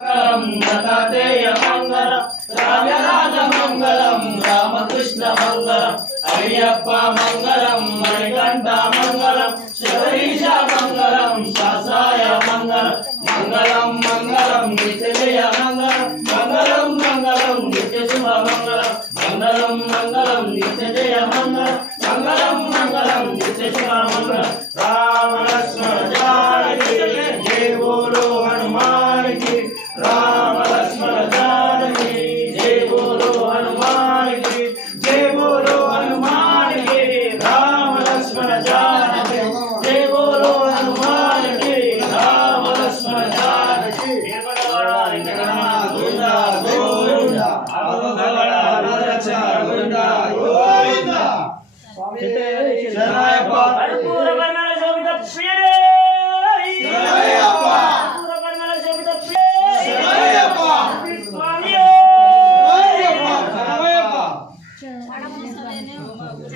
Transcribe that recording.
दत्तात्रेय मंगलम राजराज मंगलम रामकृष्ण मंगलम अय्यप्प मंगलम मणिकंठ मंगलम शबरीश मंगलम शासाय मंगलम मंगलम मंगलम नित्यजय मंगलम मंगलम मंगलम नित्य शुभ मंगलम मंगलम मंगलम नित्यजय मंगलम मंगलम मंगलम नित्य शुभ मंगलम राम लक्ष्मण जानकी जय बोलो हनुमान की राम लक्ष्मण जानकी जय बोलो हनुमान की जय बोलो हनुमान की राम लक्ष्मण जानकी जय बोलो हनुमान की राम लक्ष्मण जानकी गोविंदा गोविंदा रक्षा गोविंदा गोविंदा शरणयप्पा कर्पूर वर्णन शोभित प्रिय शरणयप्पा कर्पूर वर्णन शोभित प्रिय शरणयप्पा स्वामी शरणयप्पा